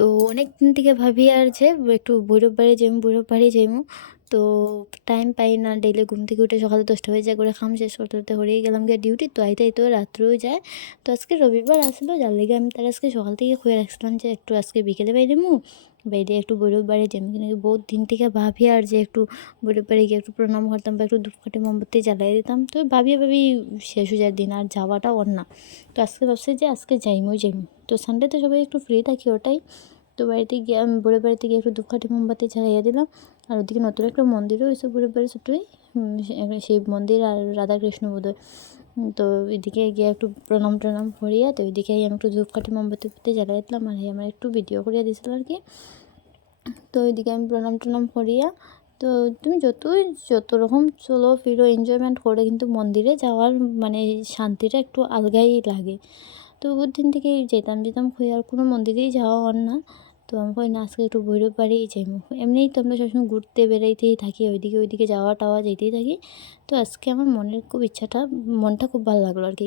তো অনেক দিন থেকে ভাবি আর যে একটু ভৈরব বাড়ি যাইমু, ভৈরব বাড়ি যাইমু। তো টাইম পাই না, ডেইলি ঘুম থেকে উঠে সকালে 10টা হয়ে যায়, করে খাম শেষ করতে করতে হরিয়ে গেলাম গিয়ে ডিউটি। তো আইতে আইতেও রাত্রেও যায়। তো আজকে রবিবার আসলো, যার লেগে আমি তার আজকে সকাল থেকে কয়ে রাখছিলাম যে একটু আজকে বিকেলে বাইরেমু, বাইরে একটু ভৈরব বাড়ি যাইমু। কিন্তু বহুত দিন থেকে ভাবি আর যে একটু ভৈরব বাড়ি গিয়ে একটু প্রণাম করতাম বা একটু ধূপকাঠি মোমবাতি জ্বালাই দিতাম। তো ভাবিয়ে ভাবি শেষ হয়ে যায় দিন, আর যাওয়াটাও অন্য না। তো আজকে ভাবছি যে আজকে যাইমু। তো সানডেতে সবাই একটু ফ্রি থাকি ওটাই। তো বাড়িতে গিয়ে আমি বুড়োর বাড়িতে গিয়ে একটু ধূপকাঠি মোমবাতি জ্বালাইয়া দিলাম। আর ওদিকে নতুন একটা মন্দিরও হয়েছে বুড়োর বাড়ি ছোটোই, শিব মন্দির আর রাধাকৃষ্ণ বোধহয়। তো এদিকে গিয়ে একটু প্রণাম টনাম করিয়া, তো ওইদিকে আমি একটু ধূপকাঠি মোমবাতি জ্বালাই দিলাম, আর আমার একটু ভিডিও করিয়া দিয়েছিল আর কি। তো ওইদিকে আমি প্রণাম টনাম করিয়া, তো তুমি যত রকম চলো ফিরো এনজয়মেন্ট করে, কিন্তু মন্দিরে যাওয়ার মানে শান্তিটা একটু আলগাই লাগে। তো বহুত দিন থেকে যেতাম খুঁজে, আর কোনো মন্দিরেই যাওয়া হন না। তো আমি কই না, আজকে একটু ভৈরব বাড়িই যাইমু। এমনিই তো আমরা সবসময় ঘুরতে বেড়াইতেই থাকি, ওইদিকে যাওয়া টাওয়া যেতেই থাকি। তো আজকে আমার মনের খুব ইচ্ছাটা, মনটা খুব ভালো লাগলো আর কি।